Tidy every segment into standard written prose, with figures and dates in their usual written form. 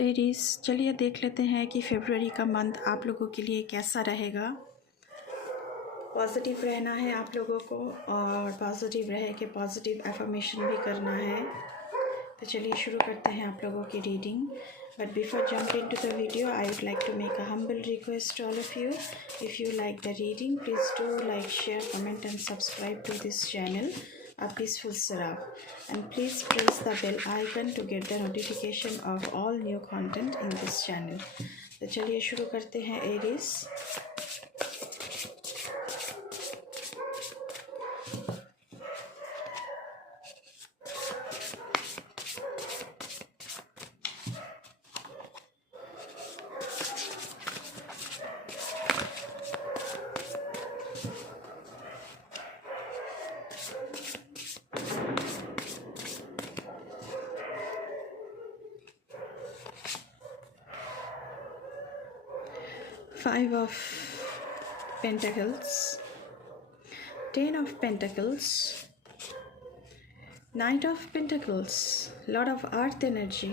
Aries, चलिए देख लेते हैं कि फरवरी का मंथ आप लोगों के लिए कैसा रहेगा। पॉजिटिव रहना है आप लोगों को और पॉजिटिव रह के पॉजिटिव एफर्मेशन भी करना है। तो चलिए शुरू करते हैं आप लोगों की reading. But before jump into the video, I would like to make a humble request to all of you. If you like the reading, please do like, share, comment and subscribe to this channel, A Peaceful Seraph, and please press the bell icon to get the notification of all new content in this channel. तो चलिए शुरू करते हैं Aries. Five of Pentacles, Ten of Pentacles, Knight of Pentacles, Lord of Earth energy,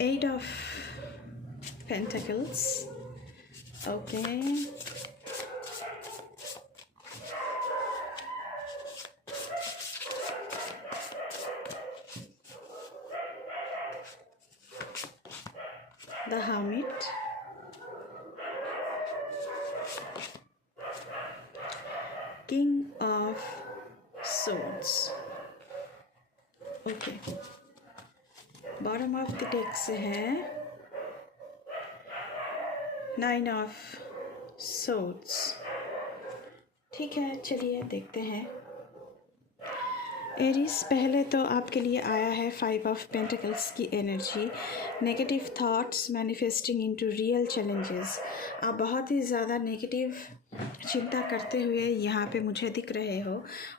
Eight of Pentacles, okay, the Hermit, King of Swords, okay, bottom of the deck से है nine of swords. ठीक है, चलिए देखते हैं। Aries, पहले तो आपके लिए आया है फाइव ऑफ पेंटिकल्स की energy. Negative thoughts manifesting into real challenges. आप बहुत ही ज़्यादा नेगेटिव चिंता करते हुए यहाँ पे मुझे दिख रहे हो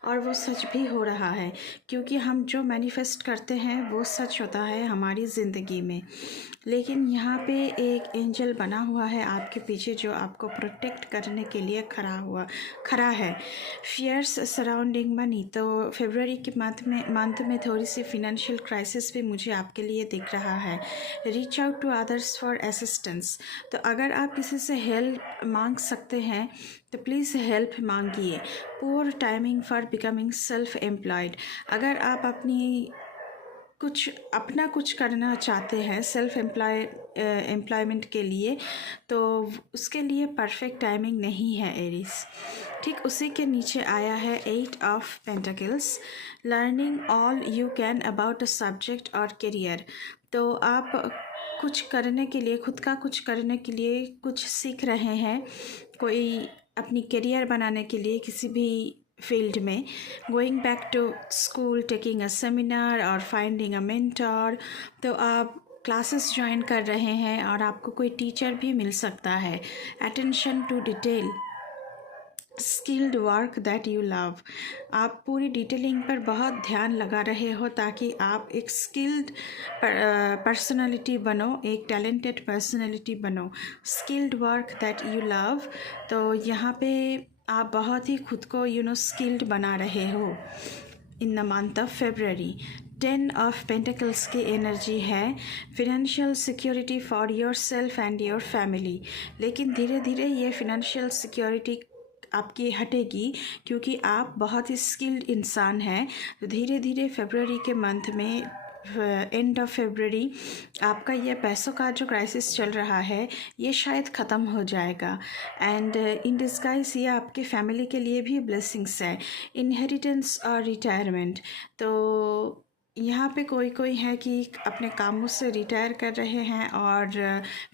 और वो सच भी हो रहा है, क्योंकि हम जो मैनिफेस्ट करते हैं वो सच होता है हमारी ज़िंदगी में। लेकिन यहाँ पे एक एंजल बना हुआ है आपके पीछे जो आपको प्रोटेक्ट करने के लिए खड़ा है। फियर्स सराउंडिंग मनी, तो फरवरी के मंथ में थोड़ी सी फिनेंशियल क्राइसिस भी मुझे आपके लिए दिख रहा है। Reach out to others for assistance, तो अगर आप किसी से हेल्प मांग सकते हैं तो प्लीज़ हेल्प मांगिए। Poor timing for becoming self employed, अगर आप अपना कुछ करना चाहते हैं सेल्फ एम्प्लॉयमेंट के लिए, तो उसके लिए परफेक्ट टाइमिंग नहीं है एरीज। ठीक उसी के नीचे आया है eight of pentacles, learning all you can about a subject और करियर। तो आप कुछ करने के लिए, खुद का कुछ करने के लिए कुछ सीख रहे हैं, कोई अपनी करियर बनाने के लिए किसी भी फील्ड में, going back to school, taking a seminar और फाइंडिंग अ मेंटर। तो आप क्लासेस ज्वाइन कर रहे हैं और आपको कोई टीचर भी मिल सकता है। Attention to detail, skilled work that you love, आप पूरी डिटेलिंग पर बहुत ध्यान लगा रहे हो ताकि आप एक स्किल्ड पर्सनालिटी बनो, एक टैलेंटेड पर्सनालिटी बनो। Skilled work that you love, तो यहाँ पे आप बहुत ही खुद को स्किल्ड बना रहे हो in the month of February. 10 of pentacles की एनर्जी है financial security for your self and your family. लेकिन धीरे धीरे ये फिनेंशियल सिक्योरिटी आपकी हटेगी, क्योंकि आप बहुत ही स्किल्ड इंसान हैं। तो धीरे धीरे फरवरी के मंथ में, एंड ऑफ फरवरी, आपका ये पैसों का जो क्राइसिस चल रहा है ये शायद ख़त्म हो जाएगा। एंड इन डिस्गाइज ये आपके फैमिली के लिए भी ब्लेसिंग्स है, इनहेरिटेंस और रिटायरमेंट। तो यहाँ पे कोई है कि अपने कामों से रिटायर कर रहे हैं और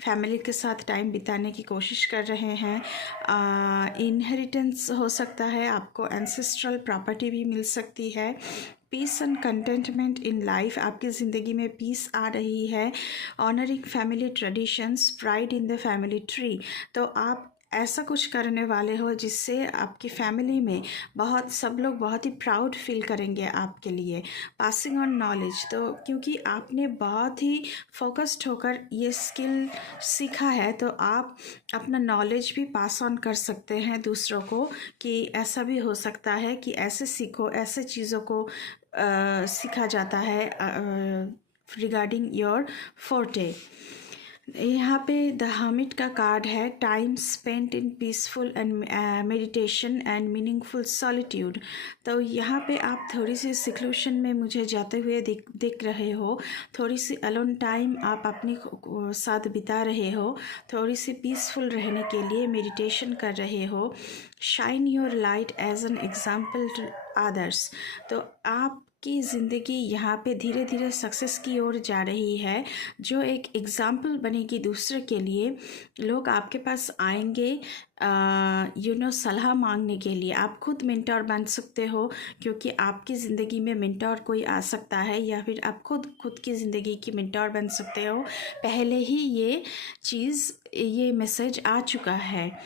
फैमिली के साथ टाइम बिताने की कोशिश कर रहे हैं। इनहेरिटेंस हो सकता है, आपको एंसेस्ट्रल प्रॉपर्टी भी मिल सकती है। Peace and contentment in life, आपकी ज़िंदगी में पीस आ रही है। Honouring family traditions, pride in the family tree, तो आप ऐसा कुछ करने वाले हो जिससे आपकी फैमिली में सब लोग बहुत ही प्राउड फील करेंगे आपके लिए। पासिंग ऑन नॉलेज, तो क्योंकि आपने बहुत ही फोकस्ड होकर ये स्किल सीखा है, तो आप अपना नॉलेज भी पास ऑन कर सकते हैं दूसरों को, कि ऐसा भी हो सकता है कि ऐसे सीखो, ऐसे चीज़ों को सीखा जाता है रिगार्डिंग योर फोर्टे। यहाँ पे द हर्मिट का कार्ड है, time spent in peaceful and meditation and meaningful solitude. तो यहाँ पे आप थोड़ी सी सिक्लूशन में मुझे जाते हुए दिख रहे हो, थोड़ी सी अलोन टाइम आप अपने साथ बिता रहे हो, थोड़ी सी पीसफुल रहने के लिए मेडिटेशन कर रहे हो। Shine your light as an example to others. तो आप की ज़िंदगी यहाँ पे धीरे धीरे सक्सेस की ओर जा रही है, जो एक एग्ज़ाम्पल बनेगी दूसरे के लिए। लोग आपके पास आएंगे सलाह मांगने के लिए। आप खुद मेंटोर बन सकते हो, क्योंकि आपकी ज़िंदगी में मेंटोर कोई आ सकता है, या फिर आप खुद की ज़िंदगी की मेंटोर बन सकते हो। पहले ही ये मैसेज आ चुका है।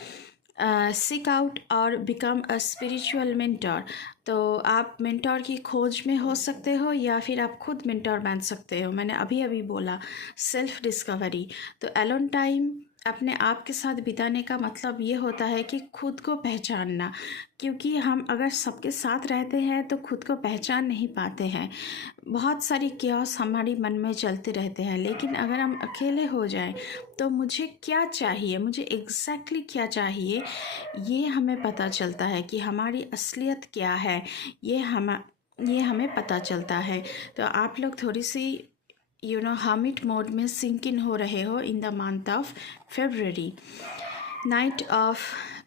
सीक आउट और बिकम अ स्पिरिचुअल मेंटोर। तो आप मेंटोर की खोज में हो सकते हो, या फिर आप खुद मेंटोर बन सकते हो। मैंने अभी बोला सेल्फ डिस्कवरी। तो एलोन टाइम अपने आप के साथ बिताने का मतलब ये होता है कि खुद को पहचानना, क्योंकि हम अगर सबके साथ रहते हैं तो खुद को पहचान नहीं पाते हैं। बहुत सारी क्योस हमारी मन में चलते रहते हैं, लेकिन अगर हम अकेले हो जाएं तो मुझे क्या चाहिए, मुझे एग्जैक्टली क्या चाहिए, ये हमें पता चलता है कि हमारी असलियत क्या है। ये हमें पता चलता है। तो आप लोग थोड़ी सी हर्मिट मोड में सिंक इन हो रहे हो in the month of February. Night of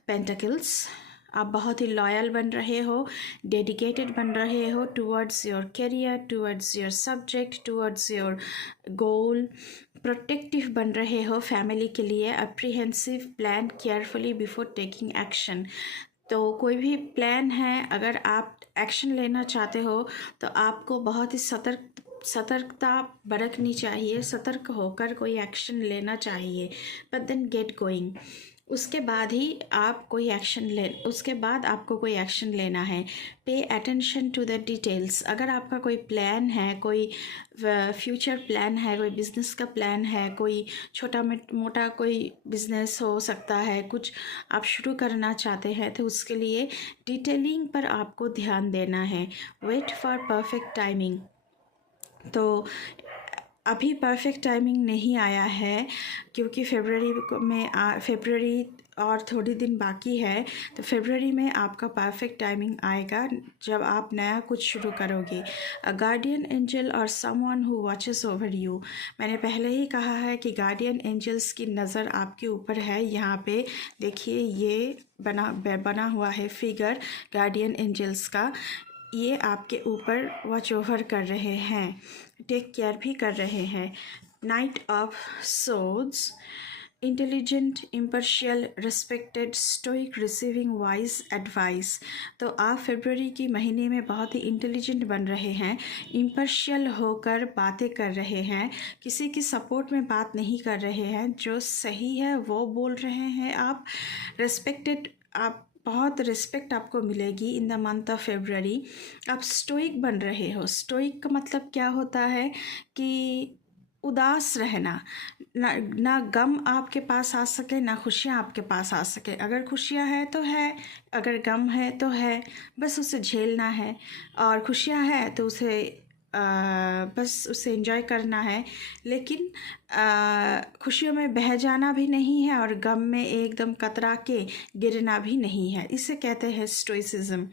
pentacles, आप बहुत ही लॉयल बन रहे हो, डेडिकेटेड बन रहे हो towards your career, towards your subject, towards your goal. Protective बन रहे हो फैमिली के लिए। Apprehensive, plan carefully before taking action. तो कोई भी प्लान है, अगर आप एक्शन लेना चाहते हो तो आपको बहुत ही सतर्कता बरतनी चाहिए, सतर्क होकर कोई एक्शन लेना चाहिए। बट देन गेट गोइंग, उसके बाद आपको कोई एक्शन लेना है। Pay attention to the details. अगर आपका कोई प्लान है, कोई फ्यूचर प्लान है, कोई बिजनेस का प्लान है, कोई छोटा मोटा कोई बिजनेस हो सकता है, कुछ आप शुरू करना चाहते हैं, तो उसके लिए डिटेलिंग पर आपको ध्यान देना है। Wait for perfect timing. तो अभी परफेक्ट टाइमिंग नहीं आया है, क्योंकि फेब्रुअरी और थोड़ी दिन बाकी है। तो फेब्रुअरी में आपका परफेक्ट टाइमिंग आएगा, जब आप नया कुछ शुरू करोगे। अ गार्डियन एंजल और someone who watches over you. मैंने पहले ही कहा है कि गार्डियन एंजल्स की नज़र आपके ऊपर है। यहाँ पे देखिए, ये बना हुआ है फिगर गार्डियन एंजल्स का। ये आपके ऊपर वॉच ओवर कर रहे हैं, टेक केयर भी कर रहे हैं। Night of swords, intelligent, impartial, respected, stoic, receiving wise advice. तो आप फरवरी की महीने में बहुत ही इंटेलिजेंट बन रहे हैं, इम्पार्शियल होकर बातें कर रहे हैं, किसी की सपोर्ट में बात नहीं कर रहे हैं, जो सही है वो बोल रहे हैं आप। रिस्पेक्टेड, आप बहुत रिस्पेक्ट आपको मिलेगी in the month of February. आप स्टोइक बन रहे हो। स्टोइक का मतलब क्या होता है कि उदास रहना, ना गम आपके पास आ सके, ना खुशियाँ आपके पास आ सके। अगर खुशियाँ है तो है, अगर गम है तो है, बस उसे झेलना है। और खुशियाँ है तो बस उसे एंजॉय करना है। लेकिन खुशियों में बह जाना भी नहीं है, और गम में एकदम कतरा के गिरना भी नहीं है। इसे कहते हैं स्टोइसिज्म।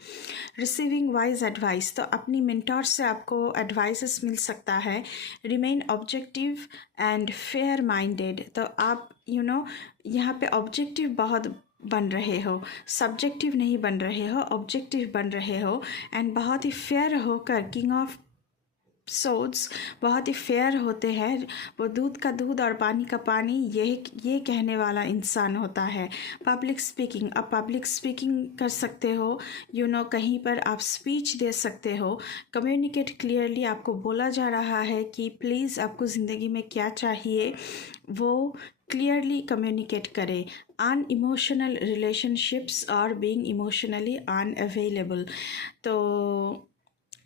रिसीविंग वाइज एडवाइस, तो अपनी मेंटोर से आपको एडवाइसेस मिल सकता है। Remain objective and fair minded, तो आप यहाँ पे ऑब्जेक्टिव बहुत बन रहे हो, सब्जेक्टिव नहीं बन रहे हो, ऑब्जेक्टिव बन रहे हो। एंड बहुत ही फेयर होकर, किंग ऑफ सोड्स बहुत ही फेयर होते हैं। वो दूध का दूध और पानी का पानी, ये कहने वाला इंसान होता है। पब्लिक स्पीकिंग, आप पब्लिक स्पीकिंग कर सकते हो, कहीं पर आप स्पीच दे सकते हो। कम्युनिकेट क्लियरली, आपको बोला जा रहा है कि प्लीज़ आपको ज़िंदगी में क्या चाहिए वो क्लियरली कम्युनिकेट करें। अन इमोशनल रिलेशनशिप्स और बीइंग इमोशनली अनअवेलेबल, तो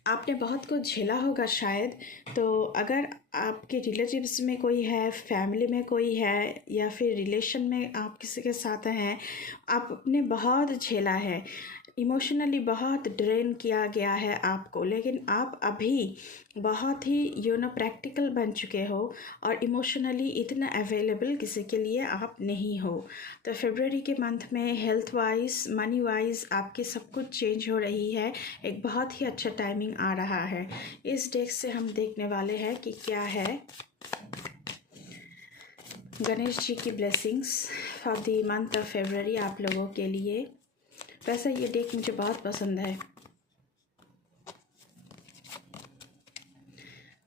आपने बहुत कुछ झेला होगा शायद। तो अगर आपके रिलेटिव्स में कोई है, फैमिली में कोई है, या फिर रिलेशन में आप किसी के साथ हैं, आपने बहुत झेला है, इमोशनली बहुत ड्रेन किया गया है आपको, लेकिन आप अभी बहुत ही प्रैक्टिकल बन चुके हो और इमोशनली इतना अवेलेबल किसी के लिए आप नहीं हो। तो फरवरी के मंथ में हेल्थ वाइज, मनी वाइज आपकी सब कुछ चेंज हो रही है। एक बहुत ही अच्छा टाइमिंग आ रहा है। इस डेक से हम देखने वाले हैं कि क्या है गणेश जी की blessings for the month of February आप लोगों के लिए। वैसे ये डेक मुझे बहुत पसंद है।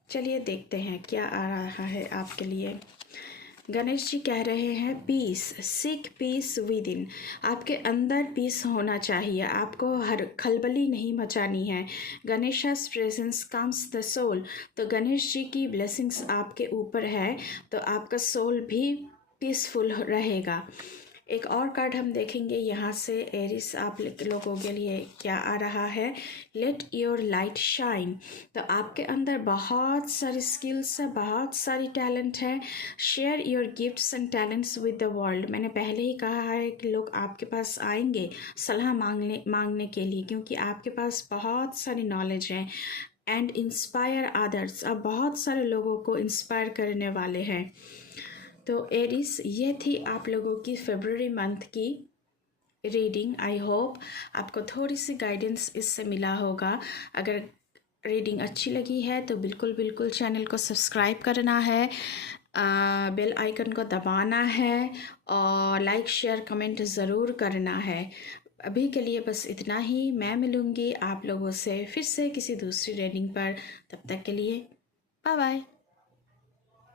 चलिए देखते हैं क्या आ रहा है आपके लिए। गणेश जी कह रहे हैं peace, seek peace within. आपके अंदर पीस होना चाहिए, आपको हर खलबली नहीं मचानी है। गणेशा's प्रेजेंस कम्स द सोल। तो गणेश जी की ब्लेसिंग्स आपके ऊपर है तो आपका सोल भी पीसफुल रहेगा। एक और कार्ड हम देखेंगे यहाँ से एरिस आप लोगों के लिए क्या आ रहा है। Let your light shine. तो आपके अंदर बहुत सारी स्किल्स है, बहुत सारी टैलेंट है। Share your gifts and talents with the world. मैंने पहले ही कहा है कि लोग आपके पास आएंगे सलाह मांगने के लिए, क्योंकि आपके पास बहुत सारी नॉलेज है। एंड इंस्पायर अदर्स, आप बहुत सारे लोगों को इंस्पायर करने वाले हैं। तो एरिस, ये थी आप लोगों की फरवरी मंथ की रीडिंग। आई होप आपको थोड़ी सी गाइडेंस इससे मिला होगा। अगर रीडिंग अच्छी लगी है तो बिल्कुल चैनल को सब्सक्राइब करना है, बेल आइकन को दबाना है और लाइक शेयर कमेंट ज़रूर करना है। अभी के लिए बस इतना ही। मैं मिलूँगी आप लोगों से फिर से किसी दूसरी रीडिंग पर। तब तक के लिए बाय बाय।